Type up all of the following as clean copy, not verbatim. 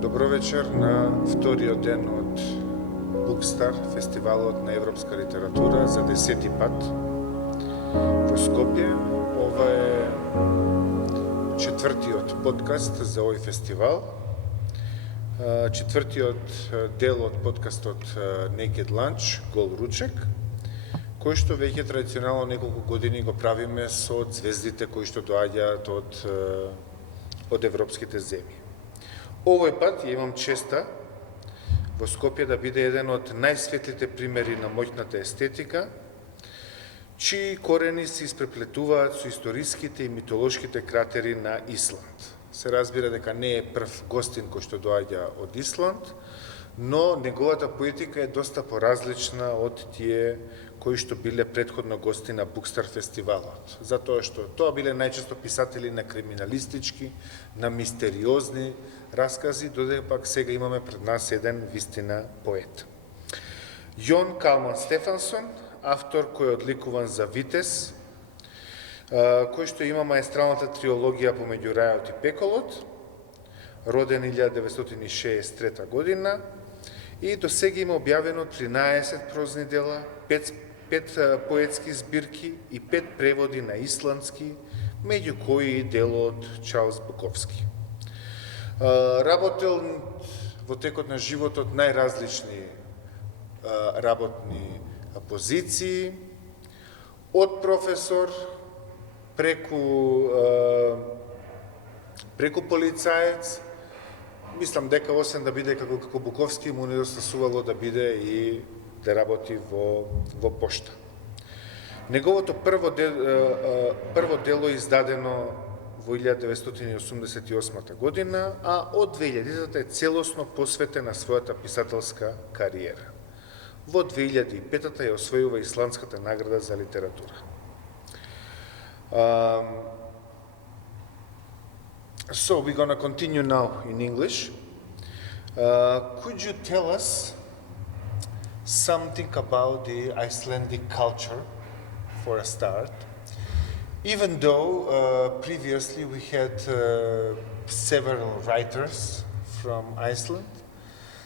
Добро вечер на вториот ден од BookStar, фестивалот на европска литература за 10-ти пат во Скопје. Ова е четвртиот подкаст за овој фестивал. Четвртиот дел од подкастот Naked Lunch, Гол ручек, кој што веќе традиционално неколку години го правиме со звездите кои што доаѓаат од европските земји. Овој пат ја имам честа во Скопје да биде еден од најсветлите примери на моќната естетика, чии корени се испреплетуваат со историските и митолошките кратери на Исланд. Се разбира дека не е прв гостин кој што доаѓа од Исланд, но неговата поетика е доста поразлична од тие кои што биле предходно гости на BookStar фестивалот, затоа што тоа биле најчесто писатели на криминалистички, на мистериозни раскази, додека пак сега имаме пред нас еден вистина поет. Јон Калман Стефансон, автор кој е одликуван за витез, кој што има маестралната триологија помеѓу рајот и пеколот, роден 1963 година, и до сега има објавено 13 прозни дела, 5 поетски збирки и 5 преводи на исландски, меѓу кои и дело од Чарлс Буковски. Работел во текот на животот најразлични работни позиции, од професор преку полицаец. Мислам дека освен да биде како Буковски, му недостасувало да биде и да работи во пошта. Неговото прво дело издадено во 1988 година, а од 2000-та е целосно посветен на својата писателска кариера. Во 2005-та ја освојува Исландската награда за литература. So we're going to continue now in English. Could you tell us something about the Icelandic culture for a start? Even though previously we had several writers from Iceland,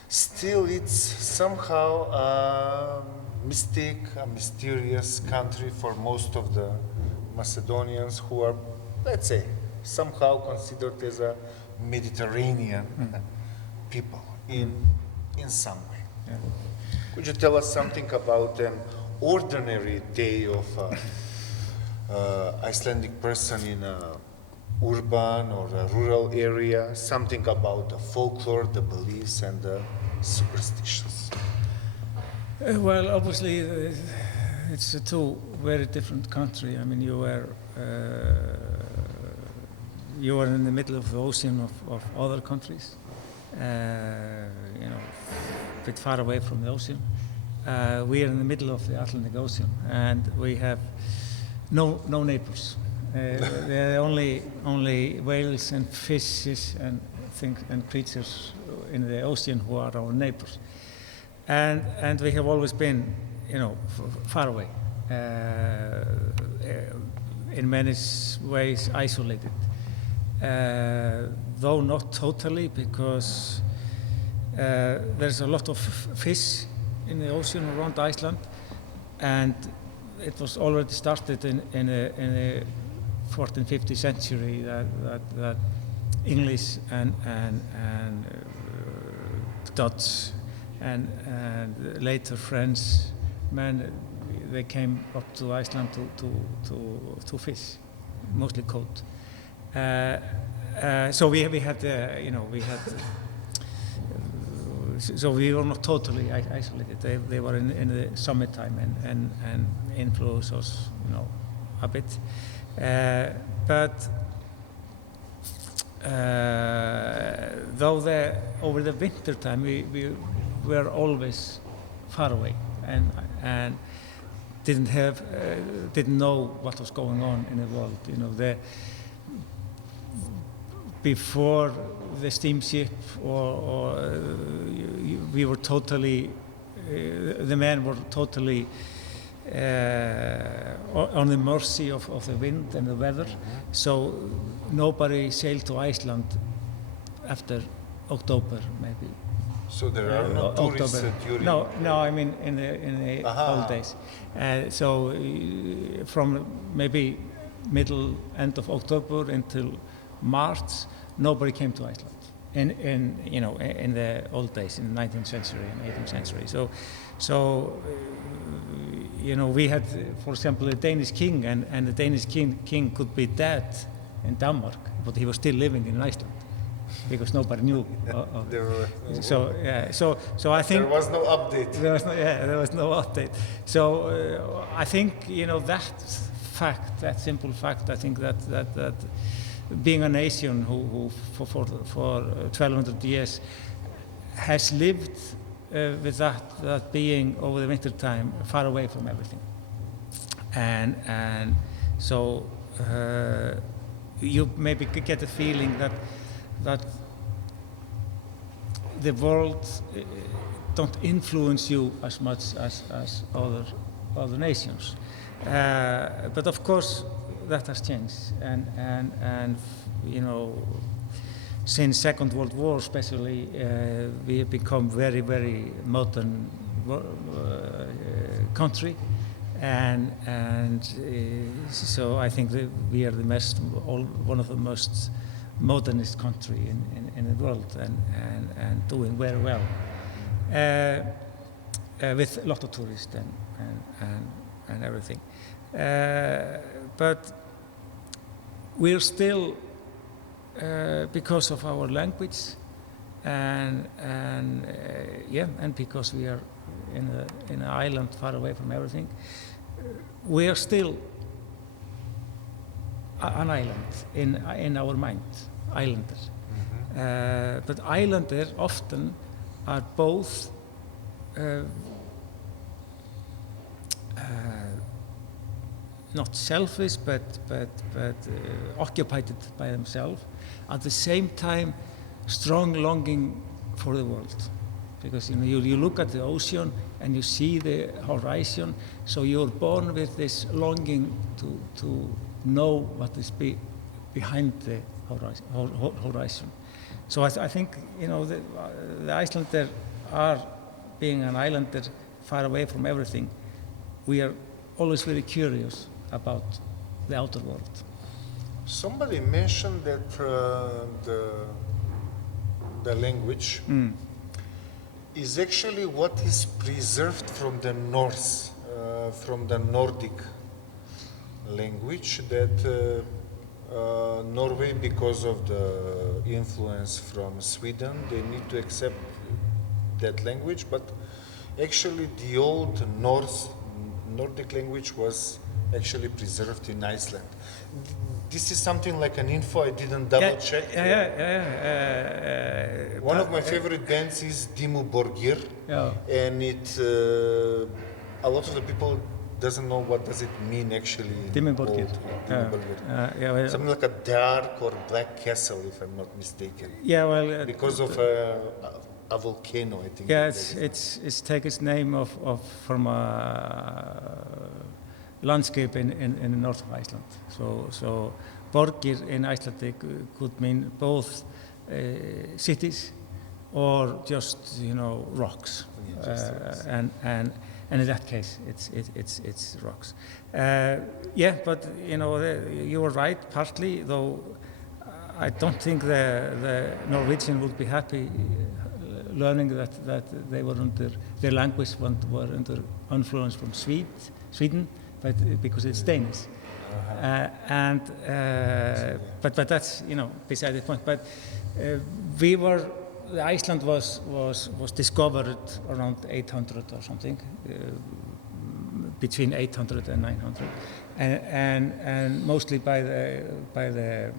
still it's somehow a mysterious country for most of the Macedonians who are, let's say, somehow considered as a Mediterranean people in some way. Yeah. Could you tell us something about an ordinary day of Icelandic person in a urban or a rural area, something about the folklore, the beliefs and the superstitions? Well, obviously it's two very different countries. I mean, you are in the middle of the ocean of other countries, a bit far away from the ocean. We are in the middle of the Atlantic Ocean, and we have no neighbors. There are only whales and fishes and things and creatures in the ocean who are our neighbors, and we have always been, far away, in many ways isolated. Though not totally, because there's a lot of fish in the ocean around Iceland, and it was already started in the 14th, 15th century that English and Dutch and later French men, they came up to Iceland to fish, mostly cod. So we had so we were not totally isolated. They were in the summertime and influenced us, a bit. But though over the winter time we were always far away and didn't know what was going on in the world. Before the steamship, we were totally, the men were totally on the mercy of the wind and the weather. So nobody sailed to Iceland after October maybe. So there are no tourists during... No, I mean in the old days. From maybe end of October until March, nobody came to Iceland. In the old days, in the 19th century and 18th century. We had, for example, a Danish king, and the Danish king could be dead in Denmark, but he was still living in Iceland because nobody knew. So I think there was no update. There was no update. So I think that simple fact. I think that being a nation who for 1,200 years has lived with that being over the winter time far away from everything, and so you maybe could get a feeling that the world don't influence you as much as other nations, but of course that has changed, and since Second World War especially, we have become very, very modern country, and so I think that we are one of the most modernist country in the world, and doing very well with a lot of tourists and everything. But we're still, because of our language, and because we are in an island far away from everything, we are still an island in our mind, islanders. Mm-hmm. But islanders often are both not selfish, but occupied by themselves. At the same time, strong longing for the world, because you look at the ocean and you see the horizon. So you're born with this longing to know what is behind the horizon. So I think the Icelanders are, being an islander far away from everything, we are always very curious about the outer world. Somebody mentioned that the language is actually what is preserved from the Norse, from the Nordic language, that Norway, because of the influence from Sweden, they need to accept that language, but actually the old Nordic language was actually preserved in Iceland. This is something like an info I didn't double check. One of my favorite bands is Dimmu Borgir, and a lot of the people doesn't know what does it mean actually. Dimmu Borgir. Something like a dark or black castle, if I'm not mistaken. Because of a volcano, I think. It's take its name from a landscape in the north of Iceland. So Borgir in Icelandic could mean both cities or just rocks, and in that case it's rocks. But you were right partly, though. I don't think the Norwegian would be happy learning that they were their language were under influence from Sweden. But because it's Danish, but that's beside the point. But Iceland was discovered around 800 or something, between 800 and 900, and mostly by the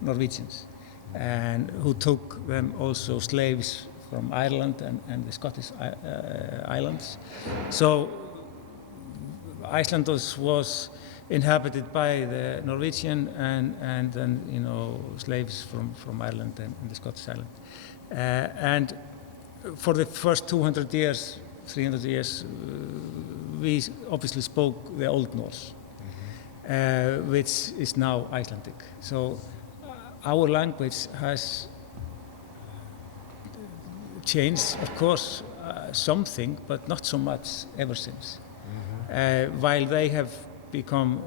Norwegians, and who took them also slaves from Ireland and the Scottish islands. So Iceland was inhabited by the Norwegian and then slaves from Ireland and the Scottish island. And for the first 200 years, 300 years, we obviously spoke the Old Norse, which is now Icelandic. So our language has changed, of course, something, but not so much ever since. While they have become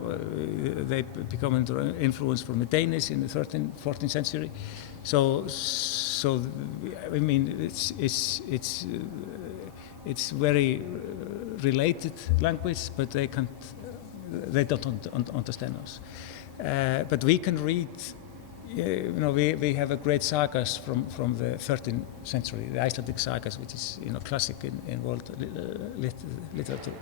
under influence from the Danish in the 13th, 14th century. So I mean, it's very related language, but they don't understand us. But we can read. We have a great sagas from the 13th century, the Icelandic sagas, which is classic in world literature,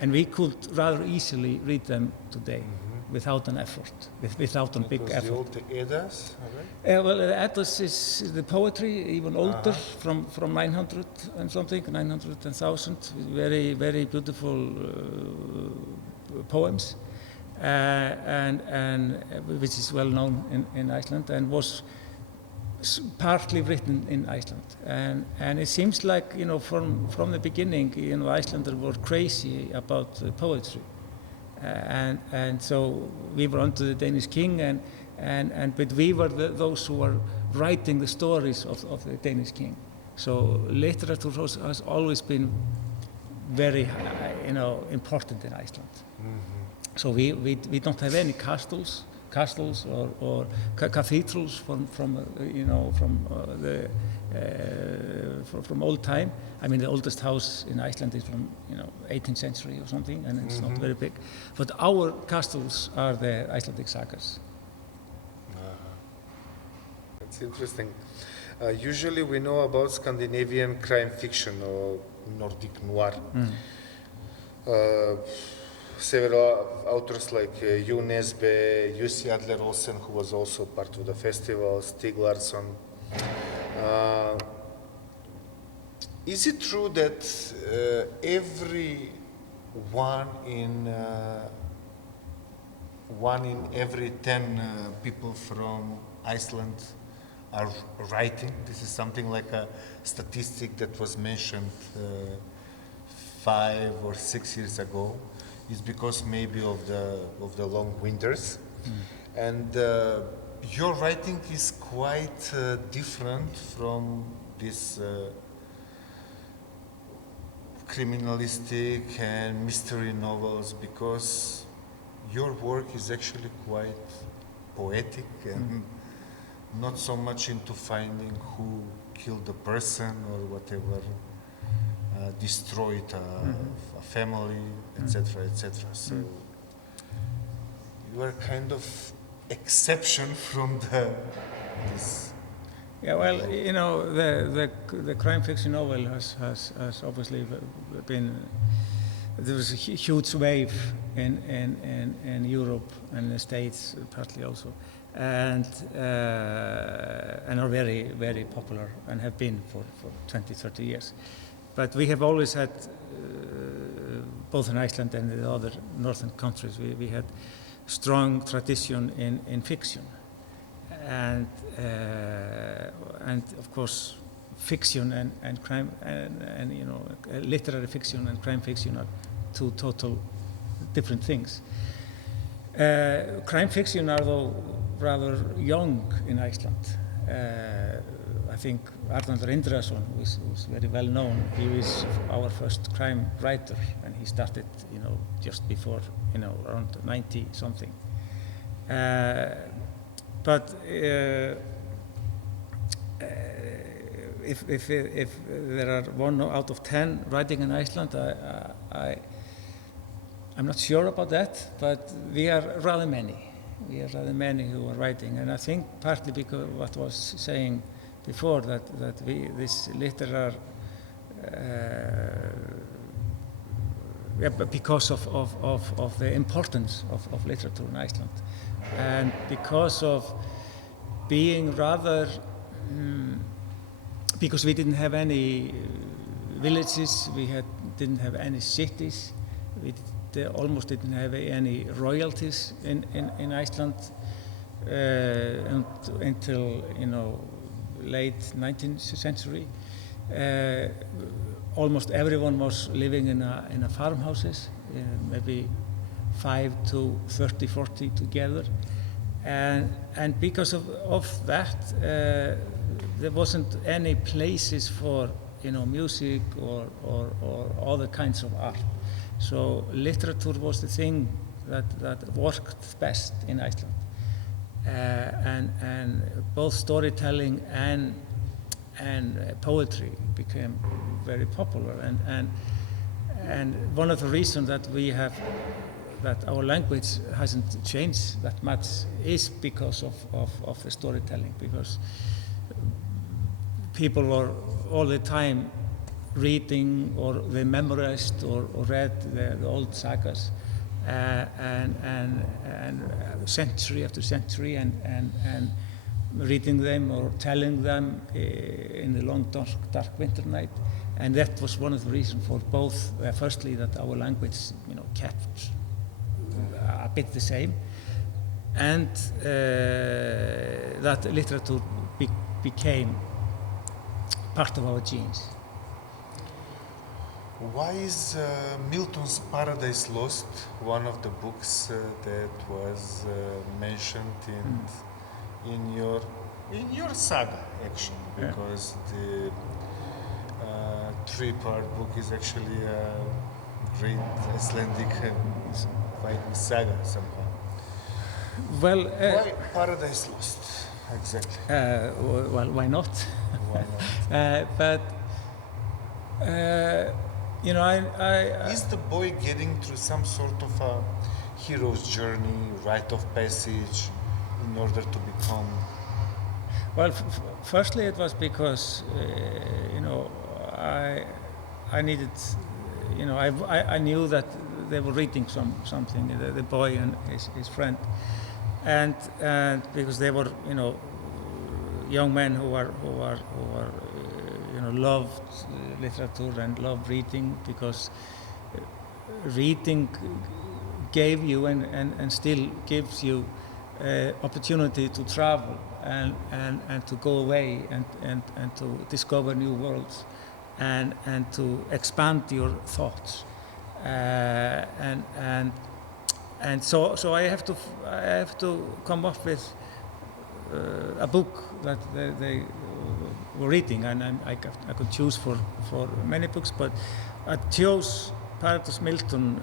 and we could rather easily read them today without an effort, without a big effort. The old Eddas, well, the Eddas is the poetry, even older, from 900 and something, 900 and 1000, very, very beautiful poems. And which is well known in Iceland and was partly written in Iceland. And it seems like from the beginning, Icelanders were crazy about poetry, and so we were under the Danish king, but we were those who were writing the stories of the Danish king. So literature has always been very important in Iceland. So we don't have any castles or cathedrals from old time. I mean, the oldest house in Iceland is from 18th century or something, and it's not very big. But our castles are the Icelandic sagas. That's interesting. Usually we know about Scandinavian crime fiction or Nordic noir. Several authors like Jo Nesbø, Jussi Adler Olsen, who was also part of the festival, Stig Larsson. Is it true that one in every 10 people from Iceland are writing? This is something like a statistic that was mentioned 5 or 6 years ago. Is because maybe of the long winters, and your writing is quite different from this criminalistic and mystery novels, because your work is actually quite poetic and not so much into finding who killed the person or whatever. Destroyed a family, etc., etc. So you are kind of exception from this. Yeah, well, the crime fiction novel has obviously been. There was a huge wave in Europe and the States, partly also, and are very, very popular and have been for 20, 30 years. But we have always had, both in Iceland and in the other northern countries, we had strong tradition in fiction, and of course, fiction and crime and literary fiction and crime fiction are two total different things. Crime fiction are though rather young in Iceland. I think Arnaldur Indriðason was very well known. He was our first crime writer, and he started, just before, around 90 something. But if there are 1 out of 10 writing in Iceland, I'm not sure about that, but we are rather many. We are rather many who are writing, and I think partly because what I was saying before, that this literary, because of the importance of literature in Iceland, and because of being rather, because we didn't have any villages, didn't have any cities, we almost didn't have any royalties in Iceland until late 19th century. Almost everyone was living in a farmhouses, maybe 5 to 30, 40 together, and because of that, there wasn't any places for music or other kinds of art. So literature was the thing that worked best in Iceland, and both storytelling and poetry became very popular, and one of the reasons that our language hasn't changed that much is because of the storytelling, because people were all the time reading, or they memorized or read the old sagas, and century after century, and reading them or telling them in the long dark winter night. And that was one of the reasons for both, firstly, that our language kept a bit the same, and that literature became part of our genes. Why is Milton's Paradise Lost one of the books that was mentioned in your saga, actually? Because the three-part book is actually a great Icelandic Viking saga somehow. Well, why Paradise Lost exactly? Well, why not? Why not? But is the boy getting through some sort of a hero's journey, rite of passage, in order to become? Well, firstly, it was because I needed, I knew that they were reading something, the boy and his friend, and because they were young men who loved literature and loved reading, because reading gave you and still gives you opportunity to travel and to go away and to discover new worlds and to expand your thoughts, and so I have to come up with a book that they were reading, and I could choose for many books, but I chose Paradise Milton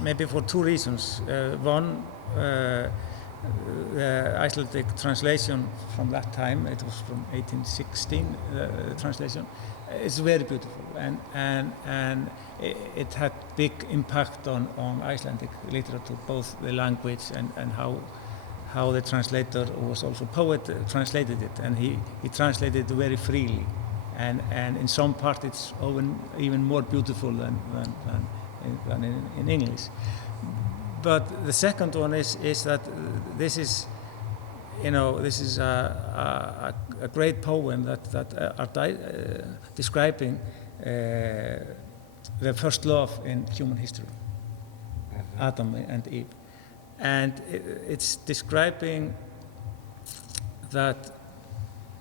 maybe for two reasons. One, the Icelandic translation from that time, it was from 1816, the translation, it's very beautiful, and it had big impact on Icelandic literature, both the language and how the translator, who was also poet, translated it, and he translated it very freely, and in some part it's even more beautiful than in English. But the second one is that this is a great poem that are describing the first love in human history, Adam and Eve. And it's describing that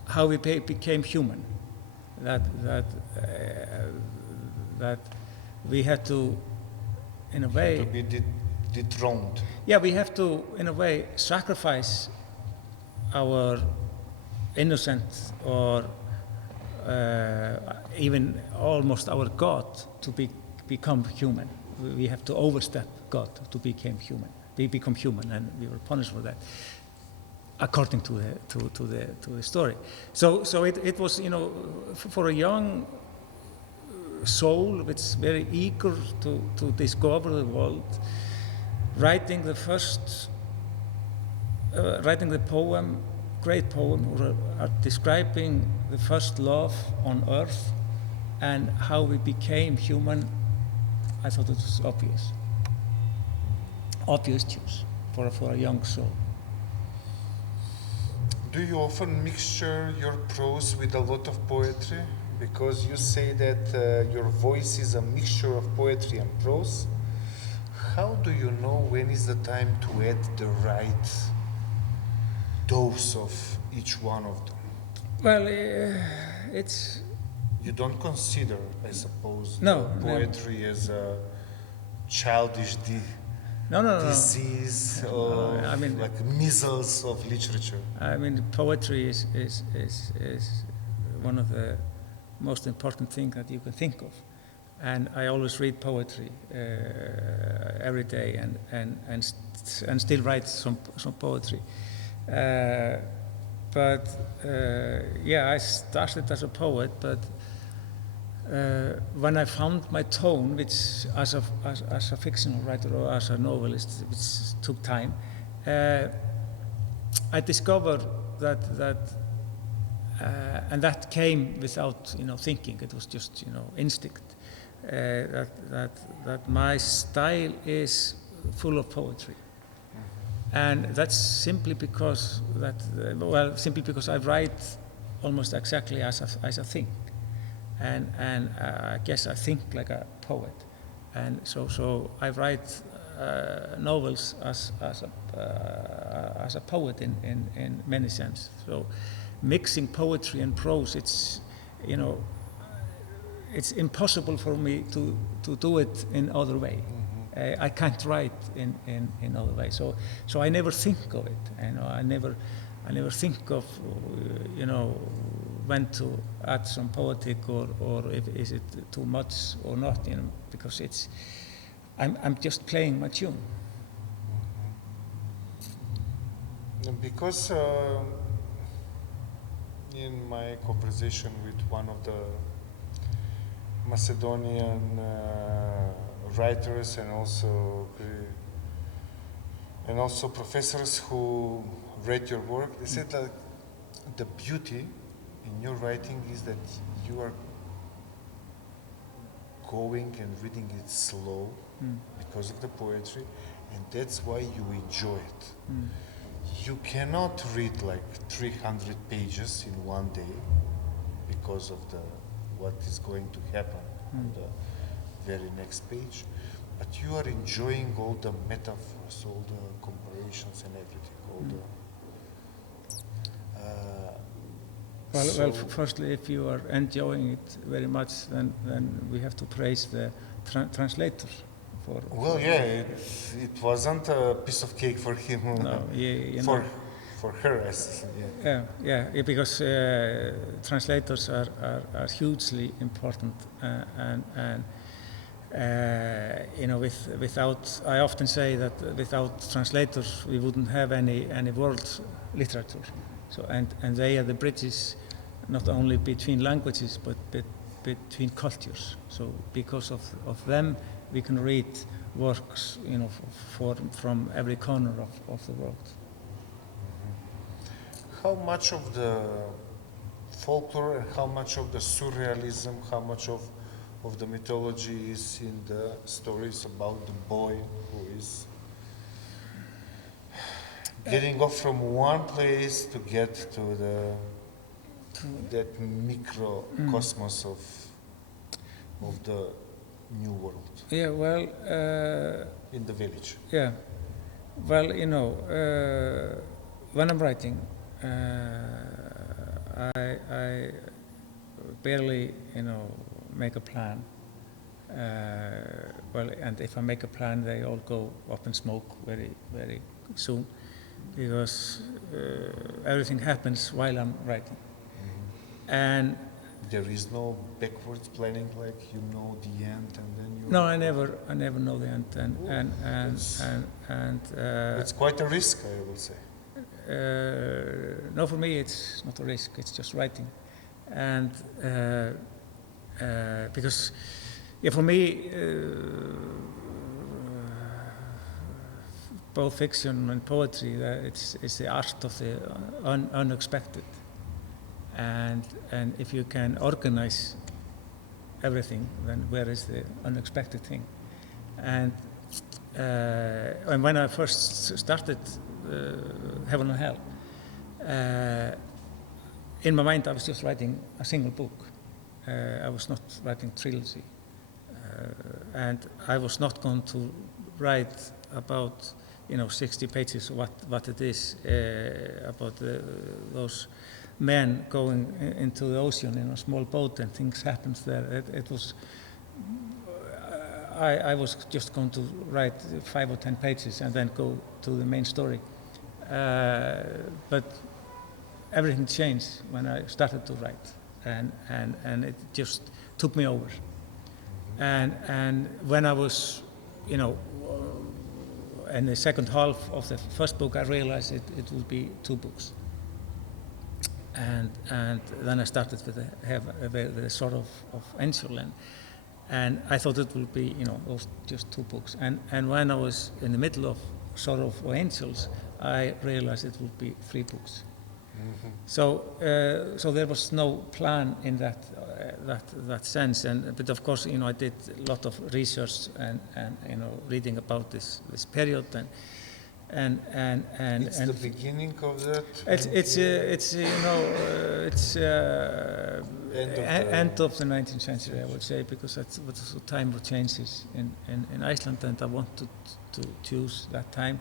how we became human, that we had to, in a way, to be dethroned. Yeah, we have to, in a way, sacrifice our innocence or even almost our God to become human. We have to overstep God to become human. We become human, and we were punished for that, according to the story. So it was, for a young soul which is very eager to discover the world, writing the poem, great poem, describing the first love on earth and how we became human. I thought it was obvious choice for a young soul. Do you often mixture your prose with a lot of poetry? Because you say that your voice is a mixture of poetry and prose. How do you know when is the time to add the right dose of each one of them? Well, it's... You don't consider, I suppose, no, poetry as a childish disease of I mean, like measles of literature? I mean, poetry is one of the most important things that you can think of, and I always read poetry every day, and still write some poetry. But I started as a poet, but when I found my tone, which as a fictional writer or as a novelist, which took time, I discovered that and that came without thinking. It was just instinct. That my style is full of poetry, and that's simply because I write almost exactly as I think, and I guess I think like a poet, and so I write novels as a poet in many sense. So mixing poetry and prose, it's impossible for me to do it in other way. I can't write in other way. So I never think of it. I never think of when to add some poetic or if is it too much or not. Because I'm just playing my tune. Because in my conversation with one of the Macedonian writers and also professors who read your work, they said that the beauty in your writing is that you are going and reading it slow because of the poetry, and that's why you enjoy it. You cannot read like 300 pages in one day because of what is going to happen on the very next page, but you are enjoying all the metaphors, all the comparisons and everything, all the firstly, if you are enjoying it very much, then we have to praise the translators. It wasn't a piece of cake for him. No, for her, because translators are hugely important, and without, I often say that without translators we wouldn't have any world literature. So and they are the bridges, not only between languages but between cultures. So because of them we can read works, from every corner of the world. How much of the folklore and how much of the surrealism, how much of the mythology is in the stories about the boy who is getting off from one place to get to that microcosmos of the new world? Yeah, well, in the village. Yeah, well, when I'm writing, I barely, make a plan. And if I make a plan, they all go up in smoke very, very soon, because everything happens while I'm writing. And there is no backwards planning, like the end and then you. No, I never know the end, and it's quite a risk, I will say. No, for me it's not a risk. It's just writing, and because, for me, both fiction and poetry, it's the art of the unexpected, and if you can organize everything, then where is the unexpected thing? And when I first started Heaven and Hell, in my mind I was just writing a single book. I was not writing trilogy, and I was not going to write about 60 pages what it is about those men going into the ocean in a small boat and things happens there. It was I was just going to write 5 or 10 pages and then go to the main story. But everything changed when I started to write, and it just took me over. And when I was, in the second half of the first book, I realized it would be 2 books. And then I started with the sort of angel, and I thought it would be, those just 2 books. And when I was in the middle of sort of angels, I realized it would be 3 books. Mm-hmm. So there was no plan in that sense, but of course, I did a lot of research and reading about this period and it's the beginning of that. It's end of the 19th century, I would say, because that was a time of changes in Iceland, and I wanted to choose that time,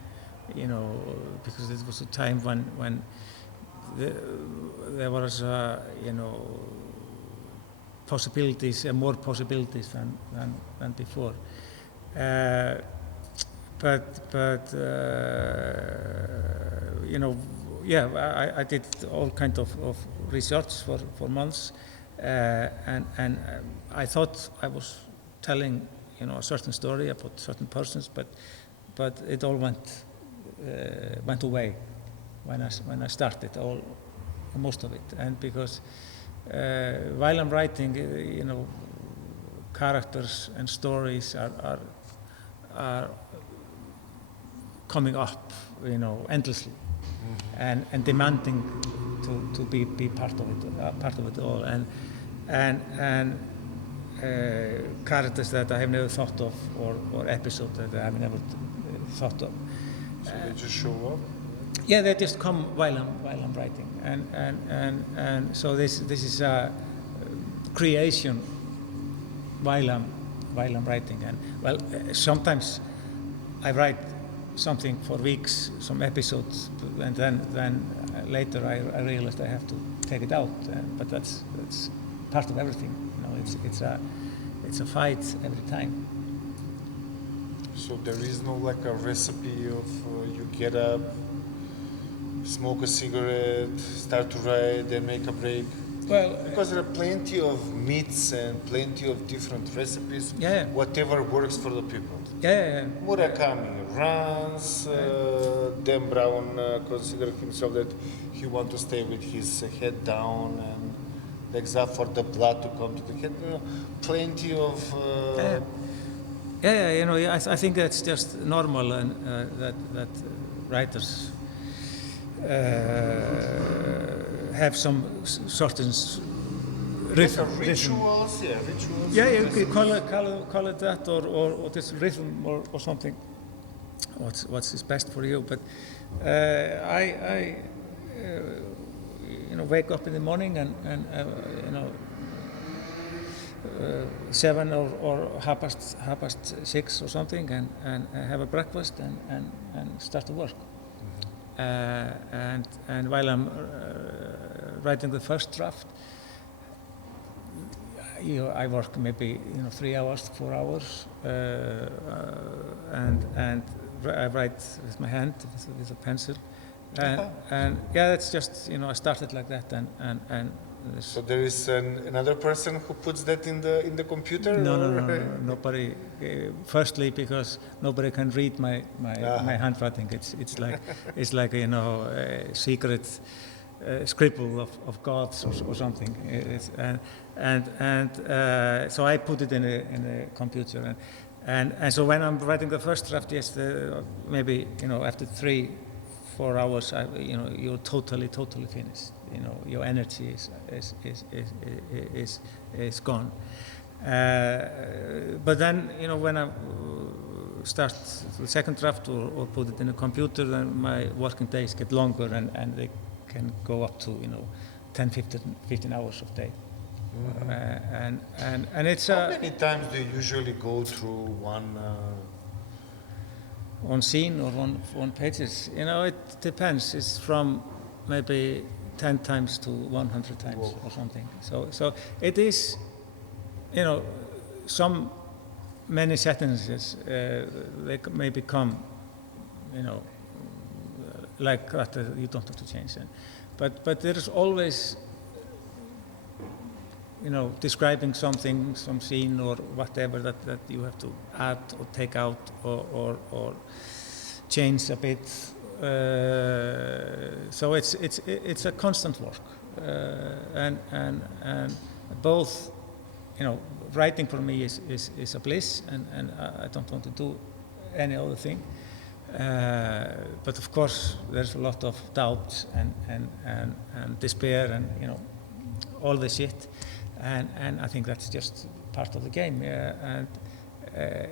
because it was a time when there was more possibilities than before. I did all kind of research for months, and I thought I was telling a certain story about certain persons, but it all went away when I started most of it, and because while I'm writing, characters and stories are coming up, endlessly, and demanding to be part of it all, and characters that I have never thought of, or episodes that I have never thought of. So they just show up? Yeah, they just come while I'm writing, and so this is a creation while I'm writing, and sometimes I write something for weeks, some episodes, and then later I realized I have to take it out, but that's part of everything. It's a fight every time. So there is no like a recipe of you get up, smoke a cigarette, start to write, then make a break. Well, because there are plenty of myths and plenty of different recipes. Yeah. Whatever works for the people. Yeah. Murakami runs. Dan Brown considered himself that he wants to stay with his head down and except for the blood to come to the head. Plenty of. I think that's just normal, and that writers have some certain rituals. Yeah, you could call it that, or this rhythm, or something. What's is best for you? But I wake up in the morning and 7 or half past 6 or something, and have a breakfast and start to work. And while I'm writing the first draft, I work maybe 3 hours, 4 hours, and I write with my hand with a pencil, and that's just I started like that, and so there is another person who puts that in the computer? No, nobody. Firstly, because nobody can read my handwriting. It's like a secret scribble of gods or something. So I put it in a computer, and so when I'm writing the first draft, yes, maybe after 3-4 hours, you're totally finished. Your energy is gone. But then, when I start the second draft or put it in a computer, then my working days get longer, and they can go up to 10-15 hours of day. Mm-hmm. And it's how many times do you usually go through one scene or one pages? It depends. It's from maybe 10 times to 100 times. Whoa. Or something. So it is, some many sentences they may become, like that you don't have to change them. But there is always, describing something, some scene or whatever that you have to add or take out or change a bit. So it's a constant work, and both, writing for me is a bliss, and I don't want to do any other thing. But of course, there's a lot of doubt and despair and all the shit, and I think that's just part of the game. And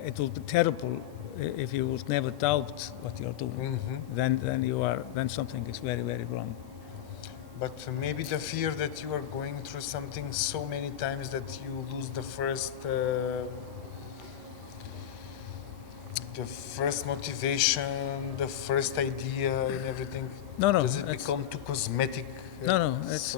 it will be terrible if you would never doubt what you are doing. Mm-hmm. Then something is very, very wrong. But maybe the fear that you are going through something so many times that you lose the first motivation, the first idea, and everything. No. Does it become too cosmetic? No. It's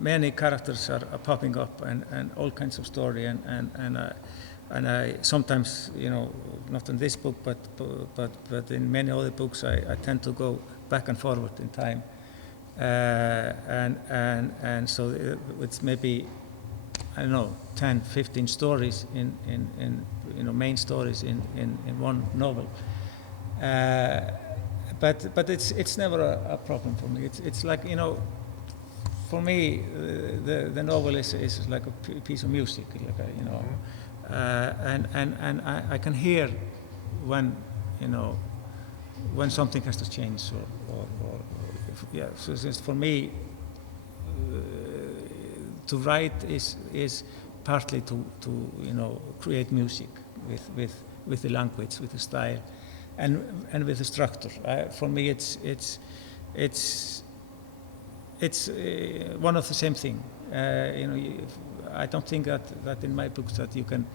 many characters are popping up and all kinds of story and I sometimes, not in this book, but in many other books, I tend to go back and forward in time, and so it's maybe, I don't know, 10, 15 stories in main stories in one novel, but it's never a problem for me. It's like, for me, the novel is like a piece of music, like and I can hear when something has to change So for me, to write is partly to create music with the language, with the style, and with the structure. For me, it's one of the same thing. I don't think that in my books that you can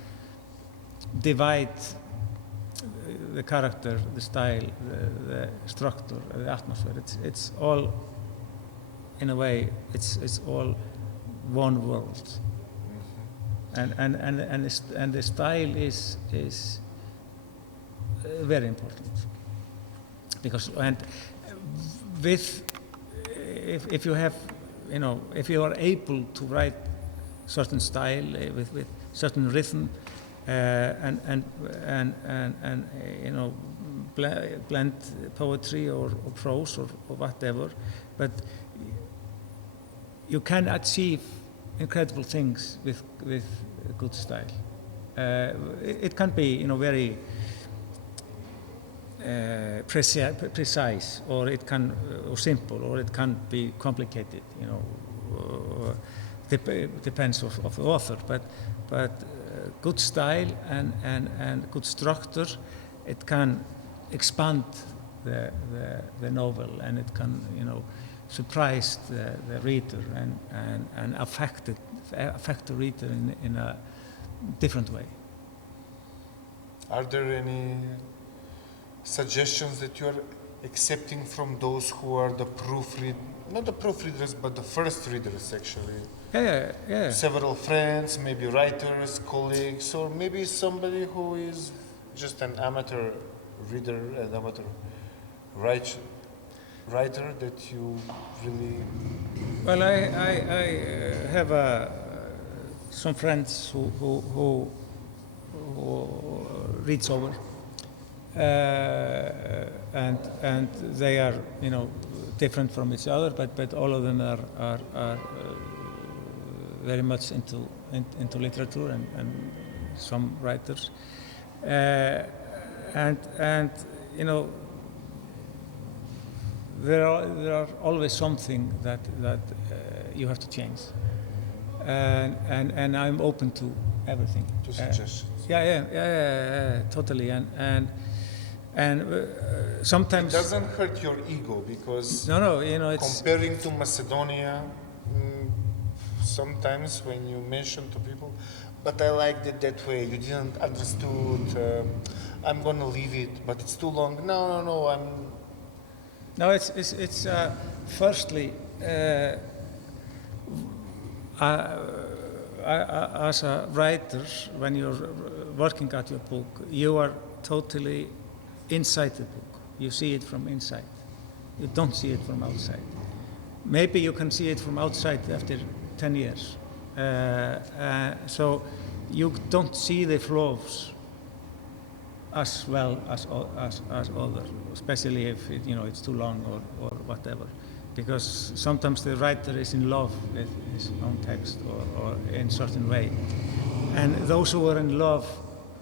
divide the character, the style, the structure, the atmosphere. It's all, in a way, it's all one world. Mm-hmm. And the style is very important, because if you have, if you are able to write certain style with certain rhythm, and blend poetry or prose or whatever, but you can achieve incredible things with good style. It can be very precise, or it can or simple, or it can be complicated. Depends of the author, but good style and good structure, it can expand the novel, and it can surprise the reader and affect the reader in a different way. Are there any suggestions that you are accepting from those who are the not the proofreaders, but the first readers, actually? Yeah. Several friends, maybe writers, colleagues, or maybe somebody who is just an amateur reader, an amateur writer that you really... Well, I have some friends who reads over, and they are different from each other, but all of them are very much into literature and some writers, and there are always something that you have to change, and I'm open to everything. To suggestions. Yeah, totally, and sometimes it doesn't hurt your ego, because no, it's comparing to Macedonia. Sometimes when you mention to people, but I liked it that way, you didn't understood, I'm gonna leave it, but it's too long. No, it's firstly, as a writer, when you're working at your book, you are totally inside the book. You see it from inside. You don't see it from outside. Maybe you can see it from outside after 10 years. So you don't see the flaws as well as others, especially if it's too long or whatever. Because sometimes the writer is in love with his own text or in a certain way. And those who are in love,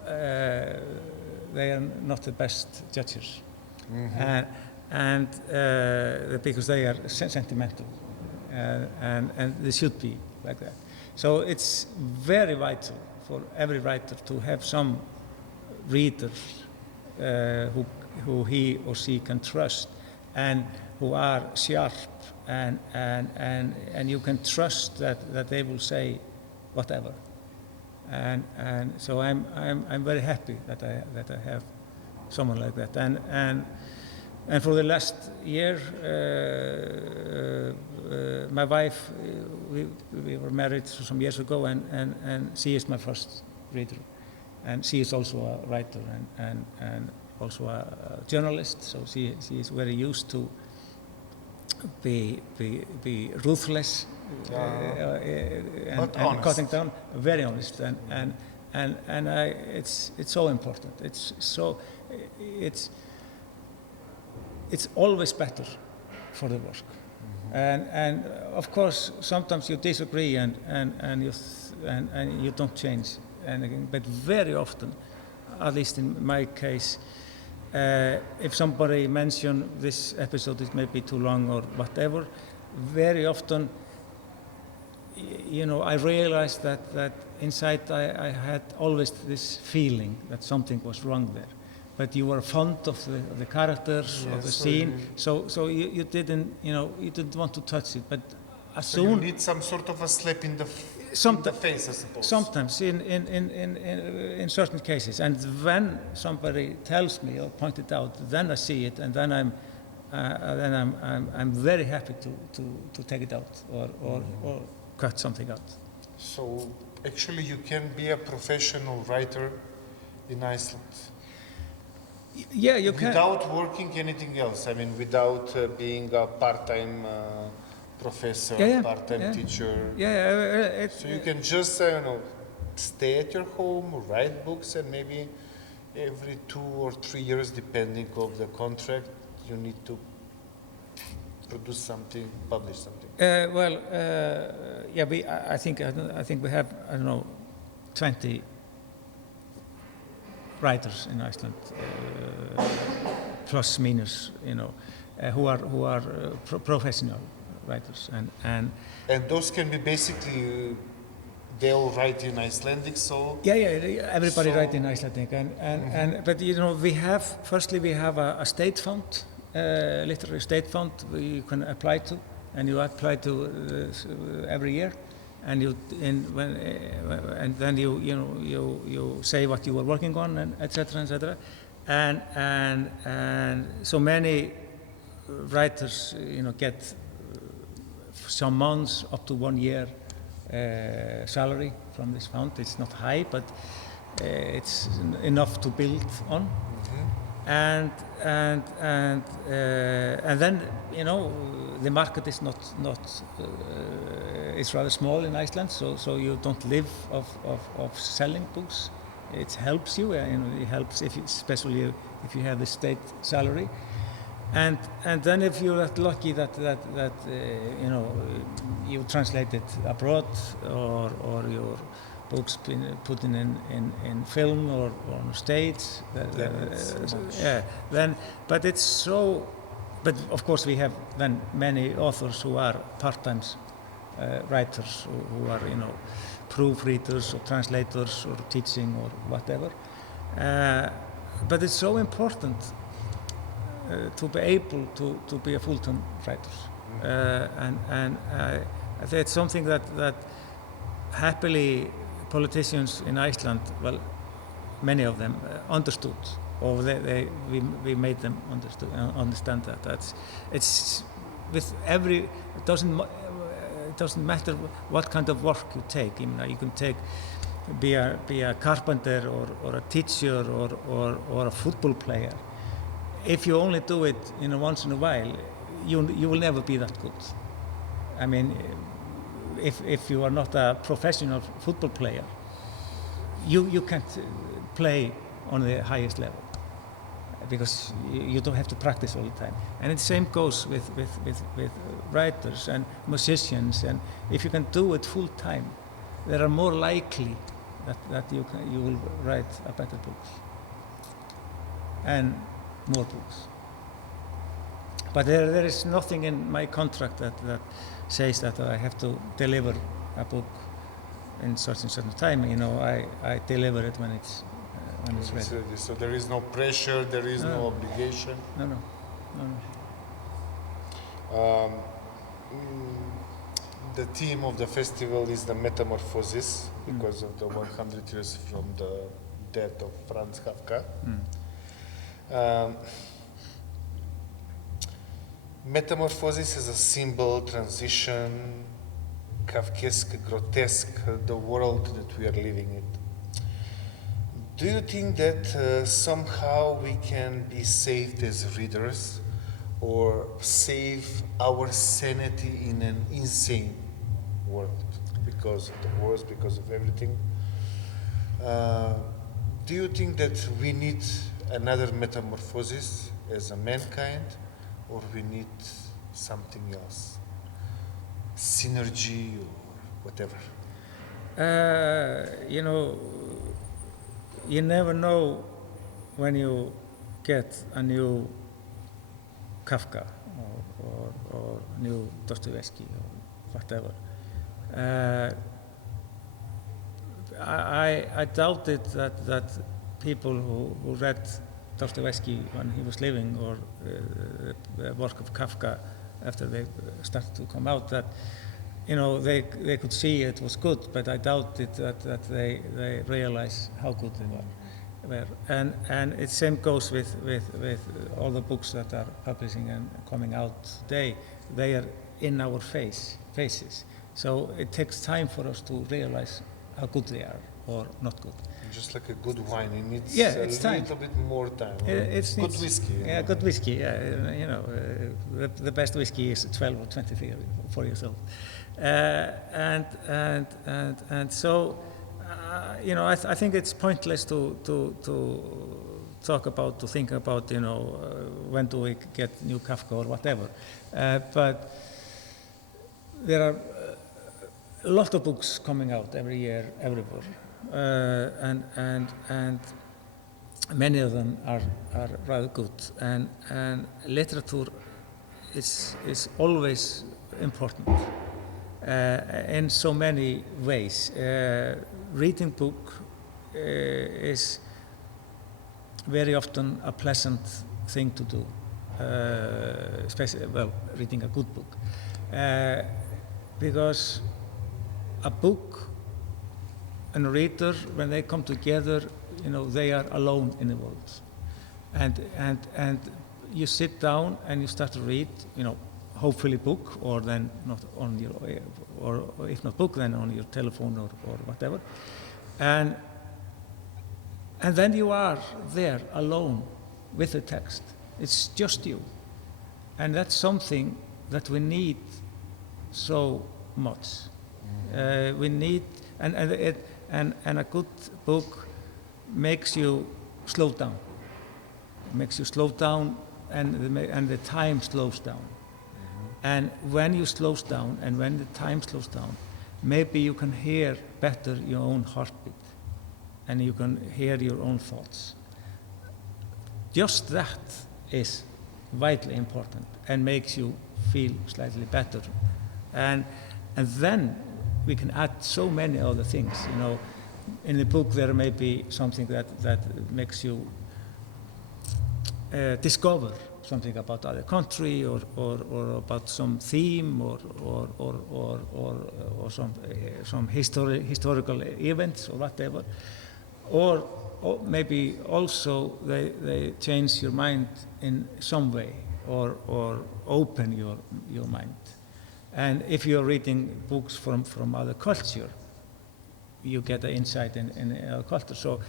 they are not the best judges. And because they are sentimental, and they should be like that. So it's very vital for every writer to have some readers who he or she can trust and who are sharp, and you can trust that they will say whatever. And so I'm very happy that I have someone like that. And for the last year, my wife, we were married some years ago, and she is my first reader, and she is also a writer and also a journalist. So she is very used to be ruthless and cutting down, very honest, and it's so important. It's always better for the work, and of course sometimes you disagree and you don't change anything, but very often, at least in my case, if somebody mentions this episode is maybe too long or whatever, very often, I realized that inside I had always this feeling that something was wrong there. But you were fond of the characters, of the scene, so you didn't want to touch it. But as soon you need some sort of a slap in the face, I suppose. Sometimes in certain cases, and when somebody tells me or point it out, then I see it, and then I'm very happy to take it out or cut something out. So actually, you can be a professional writer in Iceland. Yeah, you can. Without working anything else. I mean, without being a part-time professor, part-time teacher. So you can just, stay at your home, write books, and maybe every 2 or 3 years, depending on the contract, you need to produce something, publish something. I think we have 20 writers in Iceland, plus minus, who are professional writers, and those can be basically they all write in Icelandic, so everybody writes in Icelandic, but we have a state fund, literary state fund you can apply to, and you apply to every year. And then you say what you were working on, and etc. And so many writers get some months up to 1 year salary from this fund. It's not high, but it's enough to build on. And then the market is not it's rather small in Iceland, so you don't live of selling books. It helps you, it helps especially if you have the state salary, and then if you're lucky that you translate it abroad or your books put in film or on stage. But of course we have then many authors who are part-time writers who are proofreaders or translators or teaching or whatever. But it's so important to be able to be a full-time writer, and I think it's something that happily politicians in Iceland, well, many of them understood, or we made them understand that. It's with every, it it doesn't matter what kind of work you take. You can be a carpenter or a teacher or a football player. If you only do it once in a while, you will never be that good. I mean, if you are not a professional football player, you can't play on the highest level because you don't have to practice all the time. And the same goes with writers and musicians. And if you can do it full time, they are more likely that you will write a better books and more books. But there is nothing in my contract that says that I have to deliver a book in certain time. I deliver it when it's ready. So there is no pressure, there is no obligation. No. The theme of the festival is the metamorphosis because of the 100 years from the death of Franz Kafka. Metamorphosis is a symbol, transition, Kafkaesque, grotesque, the world that we are living in. Do you think that somehow we can be saved as readers or save our sanity in an insane world because of the wars, because of everything? Do you think that we need another metamorphosis as a mankind, or we need something else? Synergy or whatever? You never know when you get a new Kafka or new Dostoevsky or whatever. I doubted that people who read Dostoevsky when he was living or the work of Kafka after they started to come out, that they could see it was good, but I doubted that they realize how good they were. And it same goes with all the books that are publishing and coming out today. They are in our faces. So it takes time for us to realize how good they are or not good. Just like a good wine, it needs it's a little bit more time. It's good whiskey. Yeah, good whiskey. Yeah, the best whiskey is 12 or 23 for yourself. And so, I think it's pointless to think about, when do we get new Kafka or whatever. But there are a lot of books coming out every year, everywhere. And many of them are rather good, and literature is always important in so many ways. Reading book is very often a pleasant thing to do, especially reading a good book, because a book and a reader, when they come together, they are alone in the world, and you sit down and you start to read, hopefully book, or then not on your, or if not book, then on your telephone or whatever, and then you are there alone with the text. It's just you, and that's something that we need so much. We need, and a good book makes you slow down. Makes you slow down, and the time slows down. Mm-hmm. And when you slow down, and when the time slows down, maybe you can hear better your own heartbeat, and you can hear your own thoughts. Just that is vitally important and makes you feel slightly better. And then we can add so many other things. In the book there may be something that makes you discover something about other country or about some theme or some historical events or whatever, or maybe also they change your mind in some way or open your mind. And if you're reading books from other culture, you get an insight in other culture. So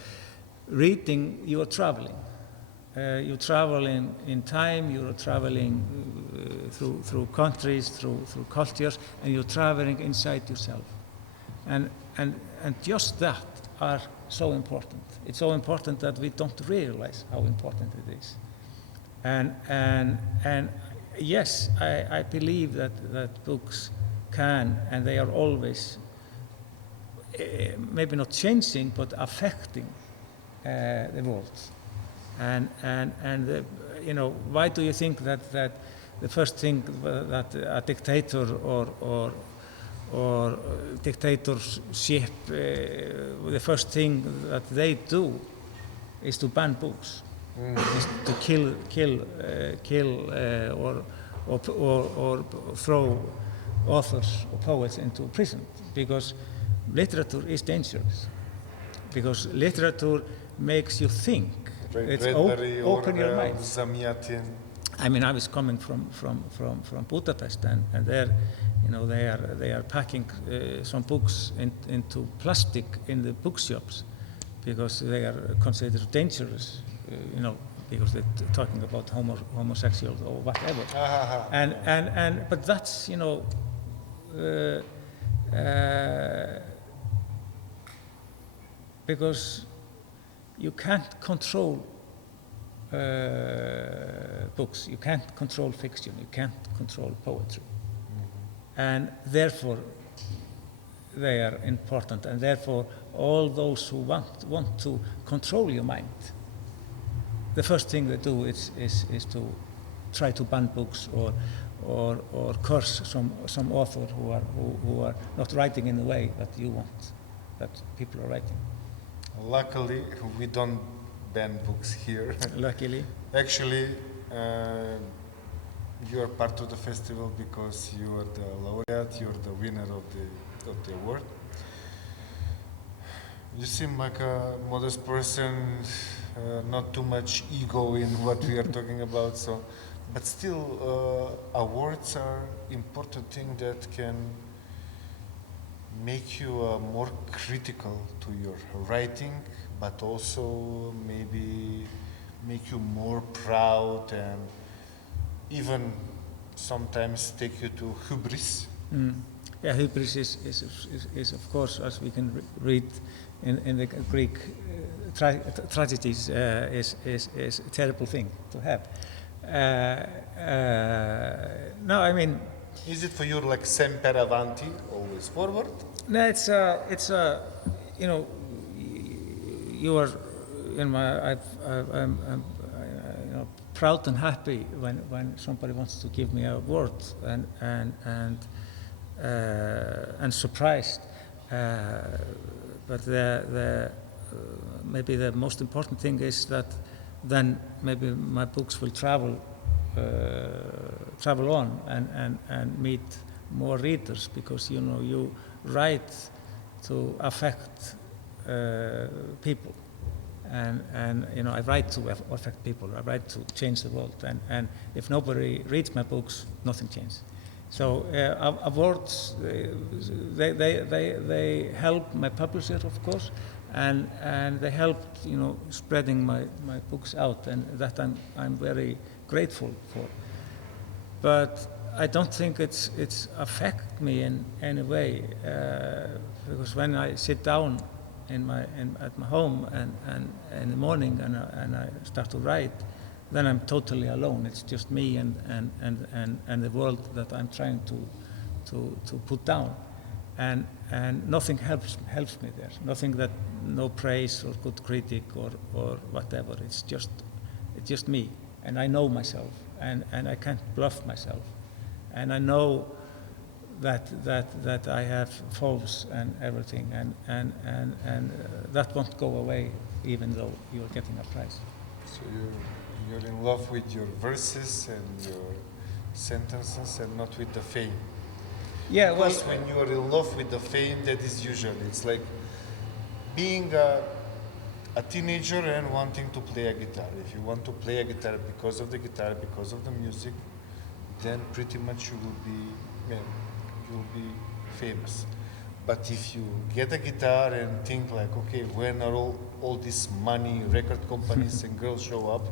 reading, you are traveling. You travel in time, you're traveling through countries, through cultures, and you're traveling inside yourself. And just that are so important. It's so important that we don't realize how important it is. And yes, I believe that books can, and they are always, maybe not changing, but affecting the world. And why do you think that the first thing that a dictator or dictatorship, the first thing that they do is to ban books, is to kill or throw authors or poets into prison, because literature is dangerous, because literature makes you think. It's open your mind. I mean, I was coming from Budapest, and there, they are packing some books into plastic in the bookshops because they are considered dangerous, because they're talking about homosexuals or whatever. But that's, because you can't control books, you can't control fiction, you can't control poetry. And therefore they are important, and therefore all those who want to control your mind, the first thing they do is to try to ban books or curse some author who are not writing in the way that you want that people are writing. Luckily, we don't ban books here. Luckily. Actually, you are part of the festival because you are the laureate, you are the winner of the award. You seem like a modest person, not too much ego in what we are talking about. So, but still, awards are important thing that can make you more critical to your writing, but also maybe make you more proud and even sometimes take you to hubris. Yeah, hubris is of course, as we can read in the Greek tragedies, is a terrible thing to have. No, I mean. Is it for you like semper avanti, always forward? No, it's you are, I'm proud and happy when somebody wants to give me a award, and surprised. But maybe the most important thing is that then maybe my books will travel on and meet more readers, because you write to affect people, and I write to affect people. I write to change the world, and if nobody reads my books, nothing changes. So awards, they help my publisher, of course, and they help spreading my books out, and that I'm very grateful for. But I don't think it's affect me in any way, because when I sit down at my home and in the morning and I start to write, then I'm totally alone. It's just me and the world that I'm trying to put down, and nothing helps me there. Nothing no praise or good critic or whatever. It's just me, and I know myself, and I can't bluff myself, and I know that I have faults and everything, and that won't go away even though you're getting a prize. So you're in love with your verses and your sentences, and not with the fame. Yeah, because when you are in love with the fame, that is usually, it's like being a teenager and wanting to play a guitar. If you want to play a guitar because of the music, then pretty much you will be you'll be famous. But if you get a guitar and think like, okay, when are all this money, record companies and girls show up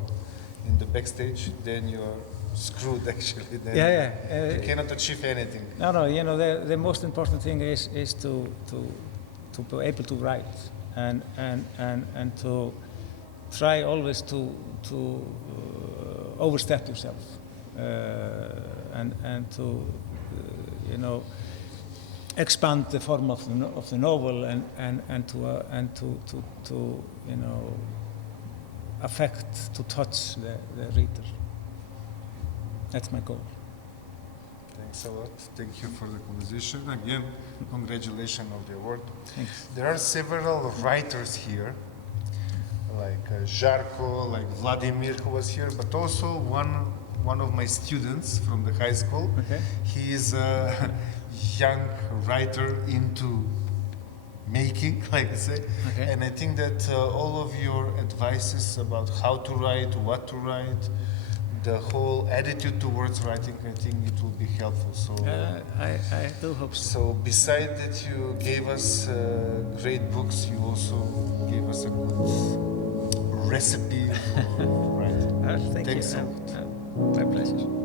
in the backstage, then you're screwed actually. Then you cannot achieve anything. No, you know, the most important thing is to be able to write and to try always to overstep yourself and to you know, expand the form of the novel and to you know, affect, to touch the reader. That's my goal. Thanks a lot. Thank you for the conversation. Again, congratulations on the award. Thanks. There are several writers here, like Žarko, like Vladimir, who was here, but also one of my students from the high school. Okay. He is a young writer into making, like I say. Okay. And I think that all of your advices about how to write, what to write, the whole attitude towards writing, I think it will be helpful. So I do hope so. so besides that you gave us great books, you also gave us a good recipe for writing. Thank Thanks you. a lot. My pleasure.